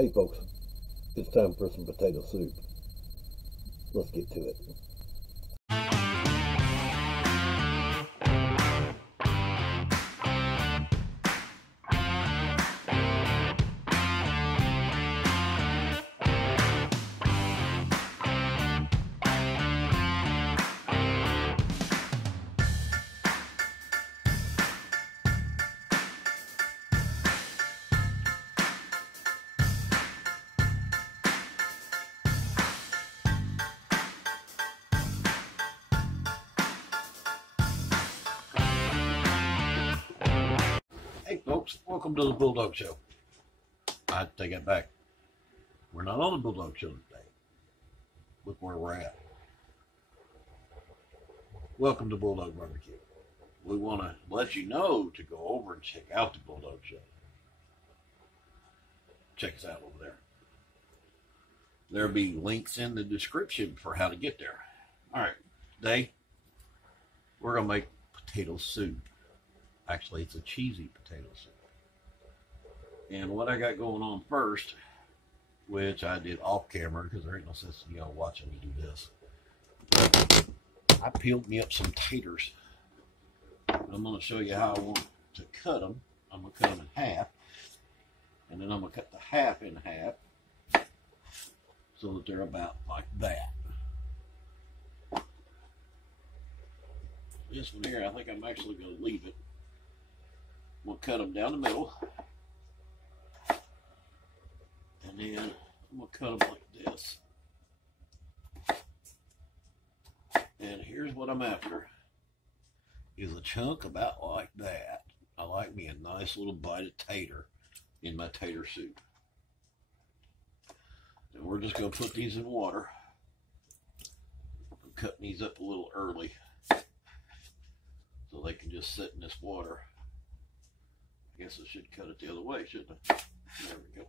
Hey folks, it's time for some potato soup. Let's get to it. Hey folks, welcome to the BullDawg Show. I take it back. We're not on the BullDawg Show today. Look where we're at. Welcome to BullDawg Barbecue. We want to let you know to go over and check out the BullDawg Show. Check us out over there. There'll be links in the description for how to get there. All right, today we're going to make potato soup. Actually, it's a cheesy potato soup. And what I got going on first, which I did off camera because there ain't no sense in y'all watching me do this. I peeled me up some taters. I'm going to show you how I want to cut them. I'm going to cut them in half. And then I'm going to cut the half in half so that they're about like that. This one here, I think I'm actually going to leave it. We'll cut them down the middle, and then I'm going to cut them like this. And here's what I'm after, is a chunk about like that. I like me a nice little bite of tater in my tater soup. And we're just going to put these in water. I'm cutting these up a little early so they can just sit in this water. I guess I should cut it the other way, shouldn't I? There we go.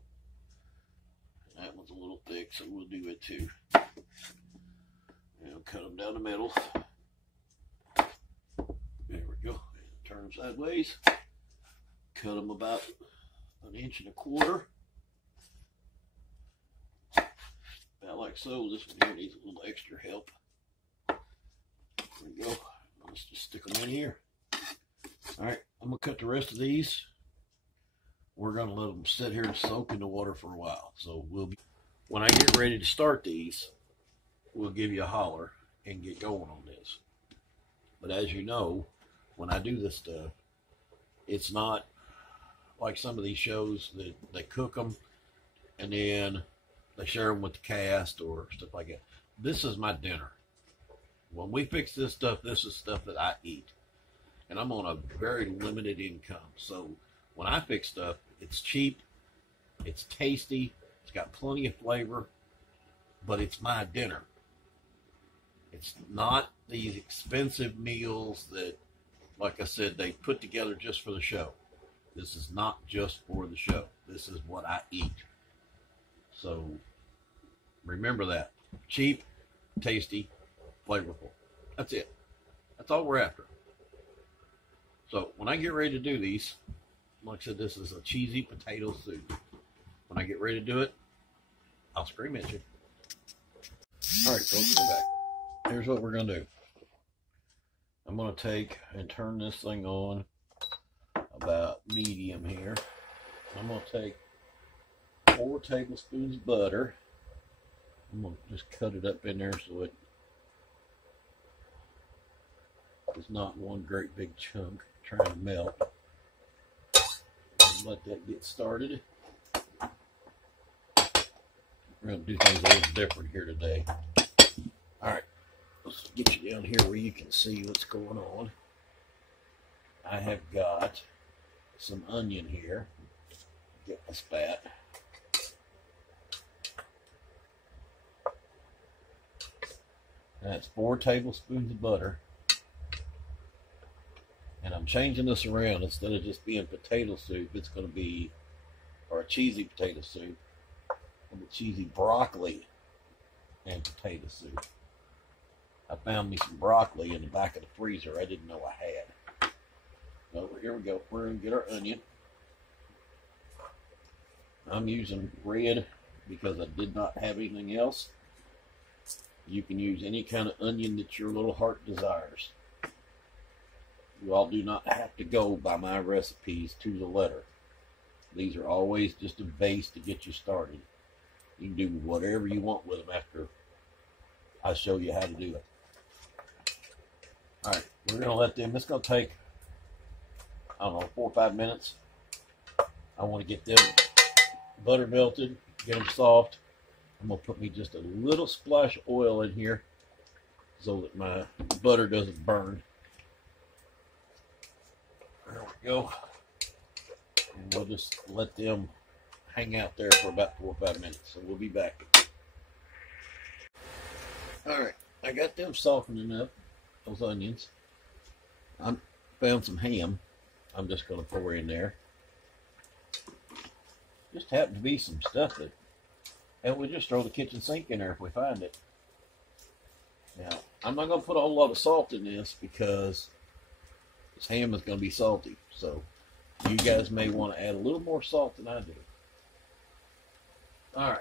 And that one's a little thick, so we'll do it too. And cut them down the middle. There we go. And turn them sideways. Cut them about 1.25 inches. About like so. This one here needs a little extra help. There we go. Let's just stick them in here. All right, I'm going to cut the rest of these. We're going to let them sit here and soak in the water for a while. So when I get ready to start these, we'll give you a holler and get going on this. But as you know, when I do this stuff, it's not like some of these shows that they cook them and then they share them with the cast or stuff like that. This is my dinner. When we fix this stuff, this is stuff that I eat. And I'm on a very limited income. So when I fix stuff, it's cheap, it's tasty, it's got plenty of flavor, but it's my dinner. It's not these expensive meals that, like I said, they put together just for the show. This is not just for the show. This is what I eat. So remember that. Cheap, tasty, flavorful. That's it. That's all we're after. So when I get ready to do these, like I said, this is a cheesy potato soup. When I get ready to do it, I'll scream at you. All right, folks, we're back. Here's what we're going to do. I'm going to take and turn this thing on about medium here. I'm going to take 4 tablespoons of butter. I'm going to just cut it up in there so it is not one great big chunk trying to melt. Let that get started. We're going to do things a little different here today. All right, let's get you down here where you can see what's going on. I have got some onion here. Get my spat. That's 4 tablespoons of butter. And I'm changing this around. Instead of just being potato soup, it's going to be, or a cheesy potato soup, and a cheesy broccoli and potato soup. I found me some broccoli in the back of the freezer I didn't know I had. So here we go. We're going to get our onion. I'm using red because I did not have anything else. You can use any kind of onion that your little heart desires. You all do not have to go by my recipes to the letter. These are always just a base to get you started. You can do whatever you want with them after I show you how to do it. All right, we're going to let them, it's going to take, I don't know, 4 or 5 minutes. I want to get them butter melted, get them soft. I'm going to put me just a little splash of oil in here so that my butter doesn't burn. There we go. And we'll just let them hang out there for about 4 or 5 minutes. So we'll be back. All right, I got them softening up, those onions. I found some ham. I'm just going to pour in there. Just happened to be some stuff that, and we'll just throw the kitchen sink in there if we find it. Now, I'm not going to put a whole lot of salt in this because this ham is going to be salty. So you guys may want to add a little more salt than I do. All right.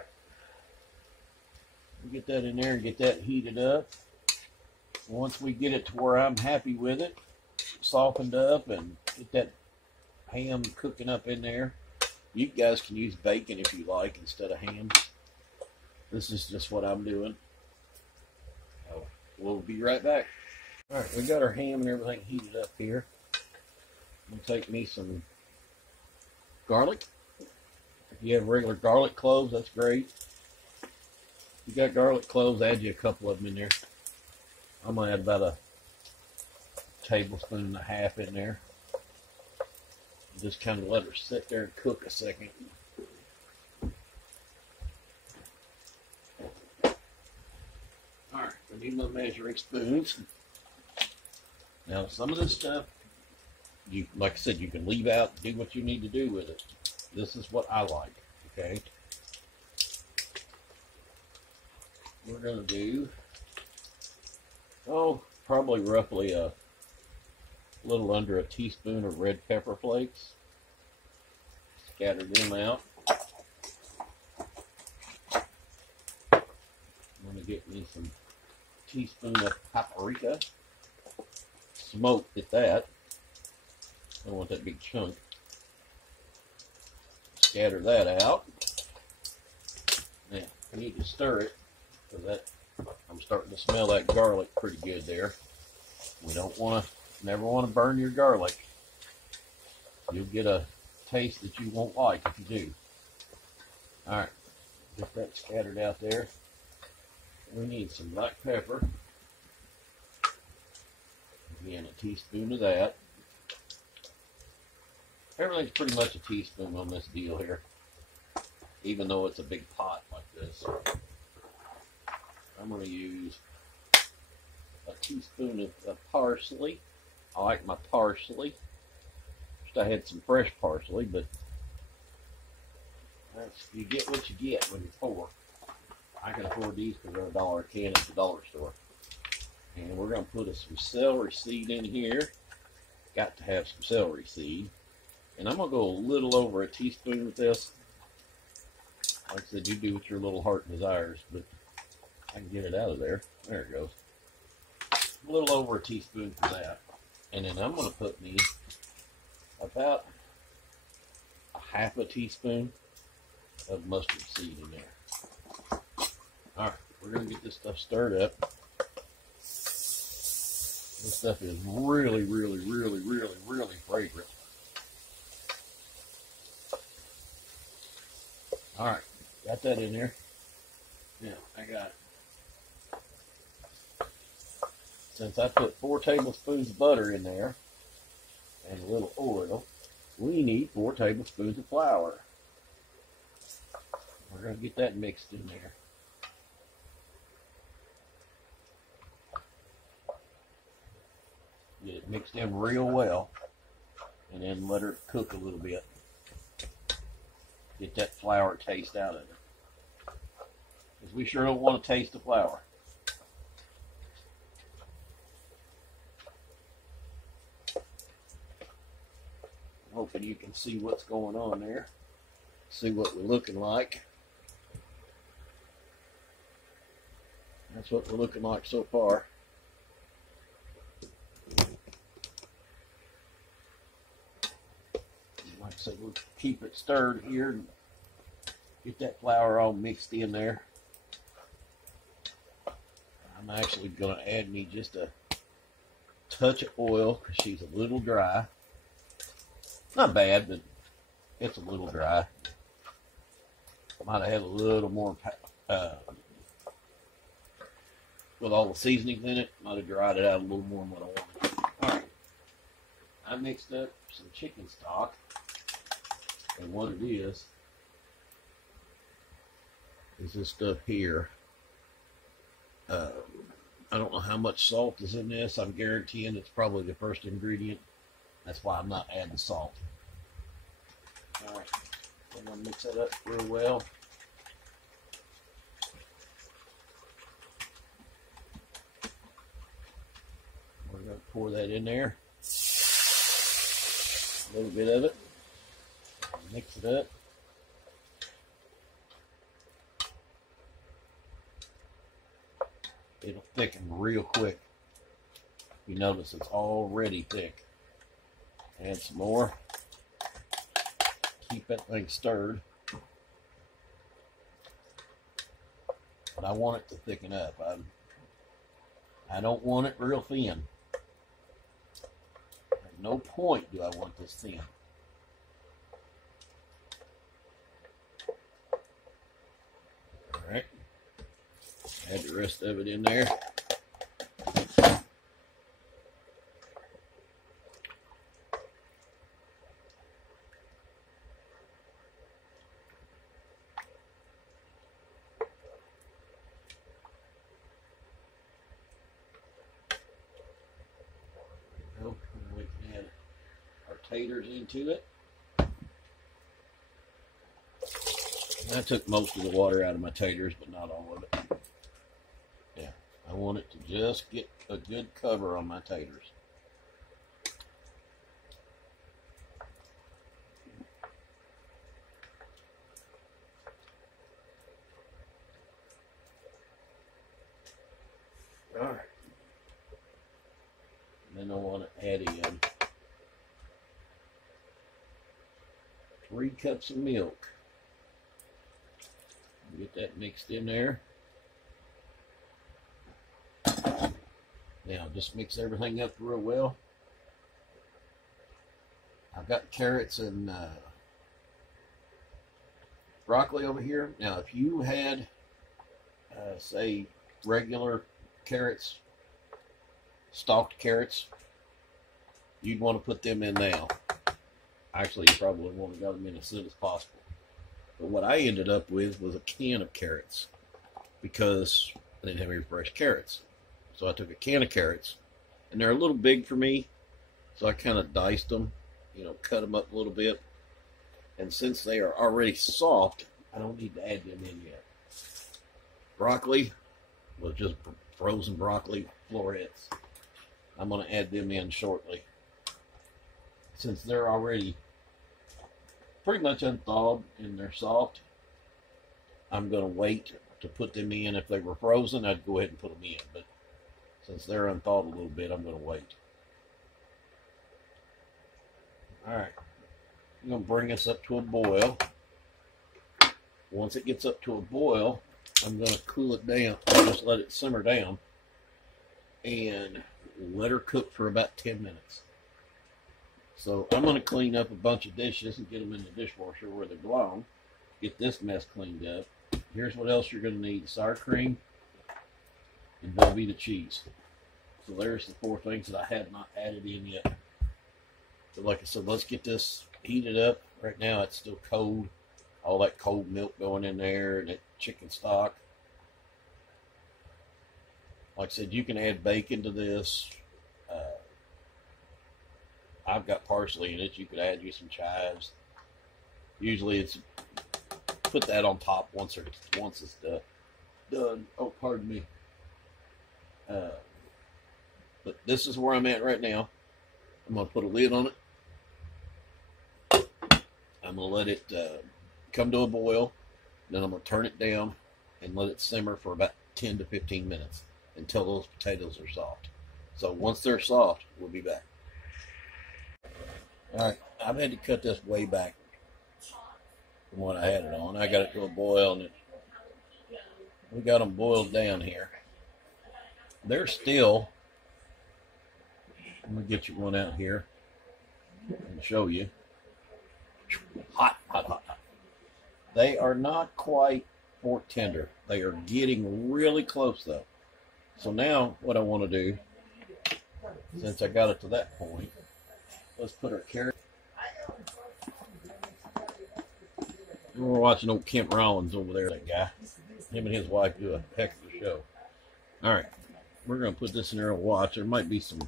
We'll get that in there and get that heated up. Once we get it to where I'm happy with it, softened up, and get that ham cooking up in there. You guys can use bacon if you like instead of ham. This is just what I'm doing. So we'll be right back. All right, we got our ham and everything heated up here. I'm going to take me some garlic. If you have regular garlic cloves, that's great. If you got garlic cloves, add you a couple of them in there. I'm going to add about a tablespoon and a half in there. Just kind of let her sit there and cook a second. Alright, we need my measuring spoons. Now, some of this stuff, you, like I said, you can leave out, do what you need to do with it. This is what I like, okay? We're going to do, probably roughly a little under a teaspoon of red pepper flakes. Scatter them out. I'm going to get me some teaspoon of paprika. Smoked at that. I don't want that big chunk. Scatter that out. Now, I need to stir it because that I'm starting to smell that garlic pretty good there. We don't want to, never want to burn your garlic. You'll get a taste that you won't like if you do. Alright, get that scattered out there. We need some black pepper. Again, a teaspoon of that. Everything's pretty much a teaspoon on this deal here, even though it's a big pot like this. I'm going to use a teaspoon of parsley. I like my parsley. Wish I had some fresh parsley, but you get what you get when you're poor. I can afford these because they're $1 a can at the dollar store. And we're going to put some celery seed in here. Got to have some celery seed. And I'm going to go a little over a teaspoon with this. Like I said, you do what your little heart desires, but I can get it out of there. There it goes. A little over a teaspoon for that. And then I'm going to put me about a half a teaspoon of mustard seed in there. Alright, we're going to get this stuff stirred up. This stuff is really, really, really, really, really fragrant. Alright, got that in there. Now, I got it. Since I put 4 tablespoons of butter in there and a little oil, we need 4 tablespoons of flour. We're going to get that mixed in there. Get it mixed in real well and then let her cook a little bit. Get that flour taste out of it. Because we sure don't want to taste the flour. Hoping you can see what's going on there. See what we're looking like. That's what we're looking like so far. Like I said, we'll keep it stirred here and get that flour all mixed in there. I'm actually going to add me just a touch of oil because she's a little dry. Not bad, but it's a little dry. Might have had a little more, with all the seasonings in it, might have dried it out a little more than what I wanted. Alright, I mixed up some chicken stock, and what it is this stuff here. I don't know how much salt is in this. I'm guaranteeing it's probably the first ingredient. That's why I'm not adding salt. Alright, I'm going to mix that up real well. We're going to pour that in there. A little bit of it. Mix it up. It'll thicken real quick. You notice it's already thick. Add some more. Keep that thing stirred. But I want it to thicken up. I don't want it real thin. At no point do I want this thin. Alright. Add the rest of it in there. We can add our taters into it. I took most of the water out of my taters, but not all of it. Yeah, I want it to just get a good cover on my taters. All right. Then I want to add in 3 cups of milk. Get that mixed in there. Now just mix everything up real well. I've got carrots and broccoli over here. Now if you had say regular carrots, stalked carrots, you'd want to put them in now. Actually, you probably want to get them in as soon as possible. But what I ended up with was a can of carrots because I didn't have any fresh carrots. So I took a can of carrots, and they're a little big for me, so I kind of diced them, you know, cut them up a little bit. And since they are already soft, I don't need to add them in yet. Broccoli was just frozen broccoli florets. I'm going to add them in shortly. Since they're already pretty much unthawed and they're soft, I'm going to wait to put them in. If they were frozen, I'd go ahead and put them in. But since they're unthawed a little bit, I'm going to wait. Alright. I'm going to bring this up to a boil. Once it gets up to a boil, I'm going to cool it down. Just let it simmer down. And let her cook for about 10 minutes. So I'm going to clean up a bunch of dishes and get them in the dishwasher where they belong. Get this mess cleaned up. Here's what else you're going to need. Sour cream and Velveeta cheese. So there's the 4 things that I have not added in yet. So like I said, let's get this heated up. Right now it's still cold. All that cold milk going in there and that chicken stock. Like I said, you can add bacon to this. I've got parsley in it. You could add you some chives. Usually it's put that on top once it's done. Oh, pardon me. But this is where I'm at right now. I'm going to put a lid on it. I'm going to let it come to a boil. Then I'm going to turn it down and let it simmer for about 10 to 15 minutes until those potatoes are soft. So once they're soft, we'll be back. All right, I've had to cut this way back from what I had it on. I got it to a boil, and we got them boiled down here. They're still, I'm going to get you one out here and show you. Hot, hot, hot, hot. They are not quite fork tender. They are getting really close though. So now what I want to do, since I got it to that point, let's put our carrot. We're watching old Kent Rollins over there, that guy. Him and his wife do a heck of a show. All right, we're going to put this in there and watch. There might be some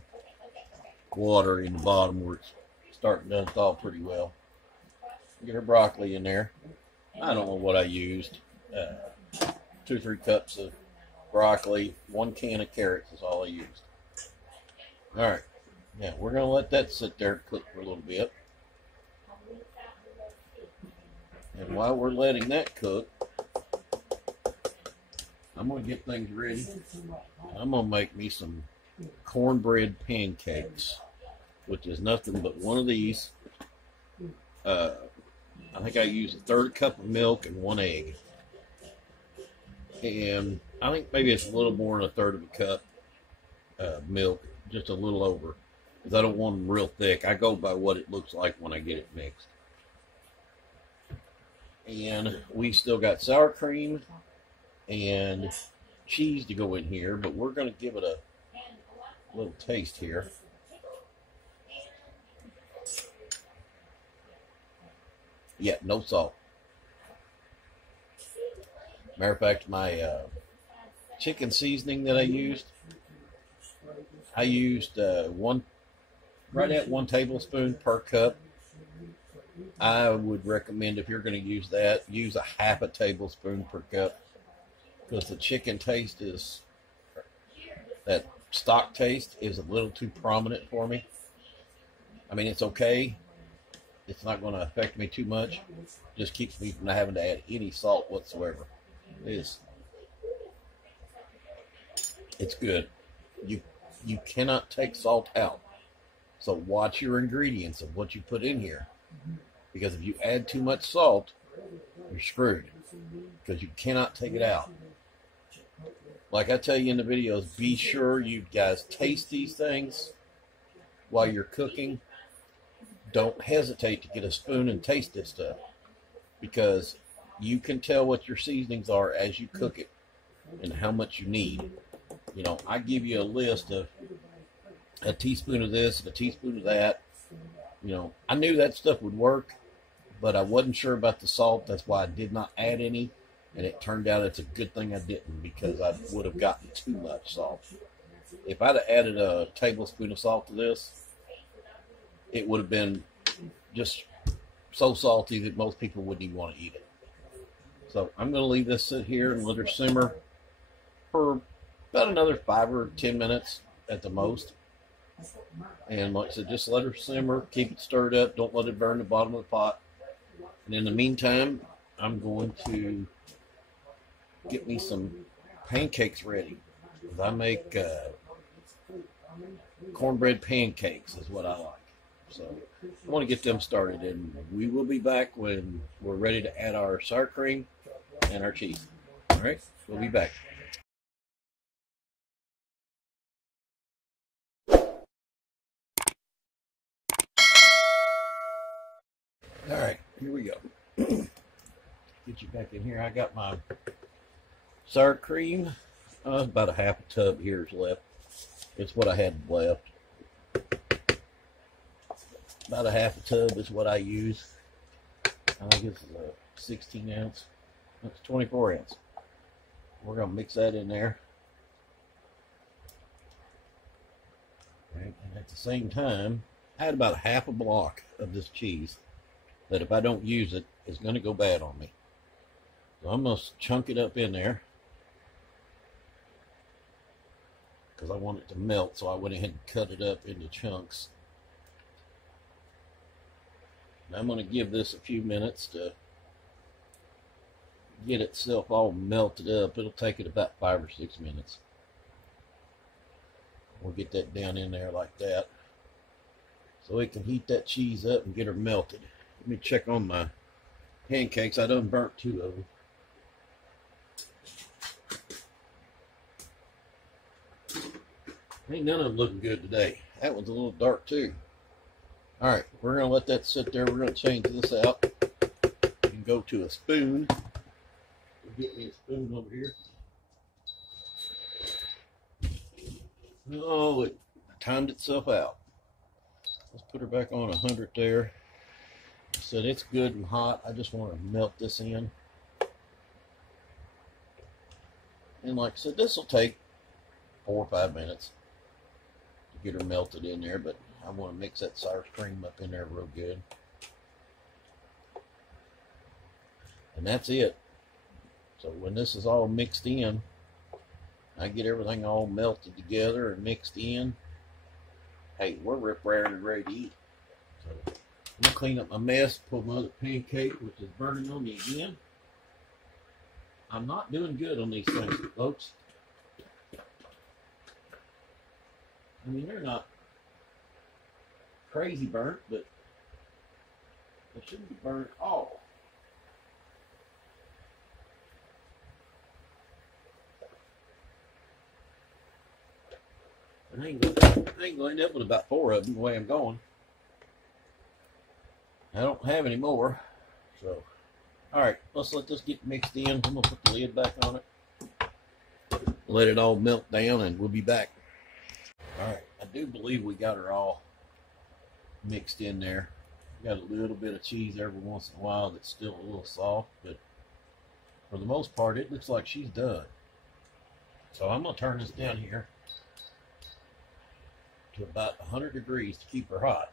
water in the bottom where it's starting to thaw pretty well. Get our broccoli in there. I don't know what I used. 2 or 3 cups of broccoli, 1 can of carrots is all I used. All right, now we're going to let that sit there and cook for a little bit. And while we're letting that cook, I'm going to get things ready. I'm going to make me some cornbread pancakes, which is nothing but one of these. I think I used 1/3 cup of milk and 1 egg. And I think maybe it's a little more than 1/3 of a cup milk, just a little over, because I don't want them real thick. I go by what it looks like when I get it mixed. And we still got sour cream and cheese to go in here, but we're going to give it a little taste here. Yeah, no salt. Matter of fact, my chicken seasoning that I used right at 1 tablespoon per cup. I would recommend, if you're going to use that, use a 1/2 tablespoon per cup, because the chicken taste is, that stock taste is a little too prominent for me. I mean, it's okay. It's not going to affect me too much. Just keeps me from not having to add any salt whatsoever. It's good. You cannot take salt out. So watch your ingredients of what you put in here. Because if you add too much salt, you're screwed. Because you cannot take it out. Like I tell you in the videos, be sure you guys taste these things while you're cooking. Don't hesitate to get a spoon and taste this stuff, because you can tell what your seasonings are as you cook it and how much you need. You know, I give you a list of a teaspoon of this and a teaspoon of that. You know, I knew that stuff would work, but I wasn't sure about the salt. That's why I did not add any, and it turned out it's a good thing I didn't, because I would have gotten too much salt. If I'd have added a tablespoon of salt to this, it would have been just so salty that most people wouldn't even want to eat it. So I'm going to leave this sit here and let her simmer for about another 5 or 10 minutes at the most. And like I said, just let her simmer, keep it stirred up, don't let it burn the bottom of the pot. And in the meantime, I'm going to get me some pancakes ready. I make cornbread pancakes is what I like. So I want to get them started, and we will be back when we're ready to add our sour cream and our cheese. All right, we'll be back. All right, here we go. Get you back in here. I got my sour cream. About a 1/2 tub here is left. It's what I had left. About a 1/2 tub is what I use. I think this is a 16 ounce. That's 24 ounce. We're going to mix that in there. Right. And at the same time, I had about 1/2 block of this cheese that if I don't use it, it's going to go bad on me. So I'm going to chunk it up in there, because I want it to melt, so I went ahead and cut it up into chunks. And I'm going to give this a few minutes to get itself all melted up. It'll take it about 5 or 6 minutes. We'll get that down in there like that, so it can heat that cheese up and get her melted. Let me check on my pancakes. I done burnt 2 of them. Ain't none of them looking good today. That one's a little dark too. All right, we're gonna let that sit there. We're gonna change this out and go to a spoon. Get me a spoon over here. Oh, it timed itself out. Let's put her back on 100 there. Said it's good and hot. I just want to melt this in. And like I said, this will take 4 or 5 minutes to get her melted in there, but I want to mix that sour cream up in there real good. And that's it. So when this is all mixed in, I get everything all melted together and mixed in. Hey, we're rip-raring and ready to eat. So I'm going to clean up my mess, pull my other pancake, which is burning on me again. I'm not doing good on these things, folks. I mean, they're not crazy burnt, but they shouldn't be burnt at all. I ain't going to end up with about 4 of them the way I'm going. I don't have any more. So, all right, let's let this get mixed in. I'm going to put the lid back on it. Let it all melt down and we'll be back. All right, I do believe we got her all mixed in there. Got a little bit of cheese every once in a while that's still a little soft, but for the most part, it looks like she's done. So I'm going to turn this down here to about 100 degrees to keep her hot.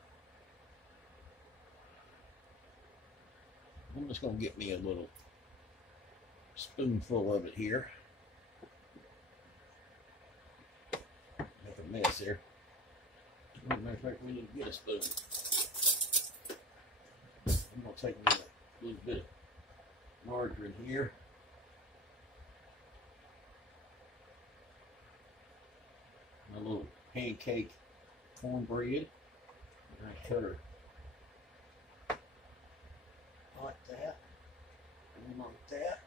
I'm just going to get me a little spoonful of it here. Make a mess here. As a matter of fact, we need to get a spoon. I'm going to take me a little bit of margarine here. My little pancake cornbread. And I cut her like that. And like that.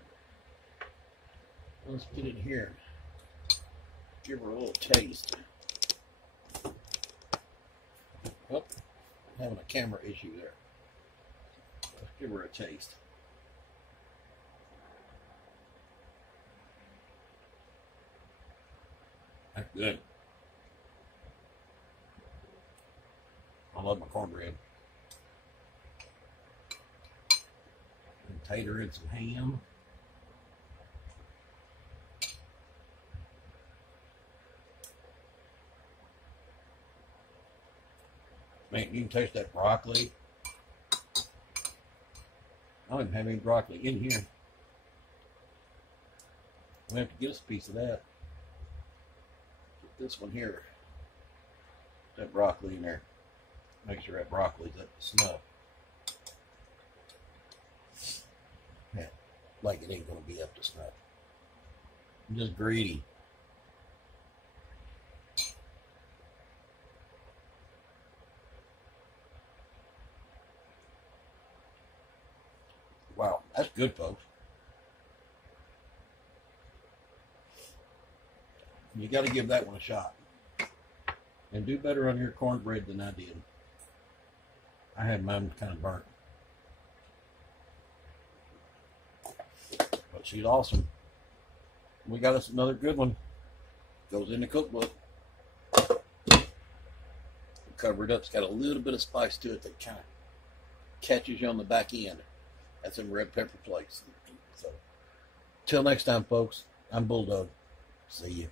Let's get in here and give her a little taste. Oh, having a camera issue there. Let's give her a taste. That's good. I love my cornbread. And tater and some ham. Man, you can taste that broccoli. I don't even have any broccoli in here. We have to get us a piece of that. Put this one here. That broccoli in there. Make sure that broccoli's up to snuff. Yeah, like it ain't gonna be up to snuff. I'm just greedy. Wow, that's good, folks. You got to give that one a shot. And do better on your cornbread than I did. I had mine kind of burnt. But she's awesome. We got us another good one. Goes in the cookbook. Cover it up. It's got a little bit of spice to it that kind of catches you on the back end. That's in red pepper flakes. So, till next time, folks, I'm BullDawg. See you.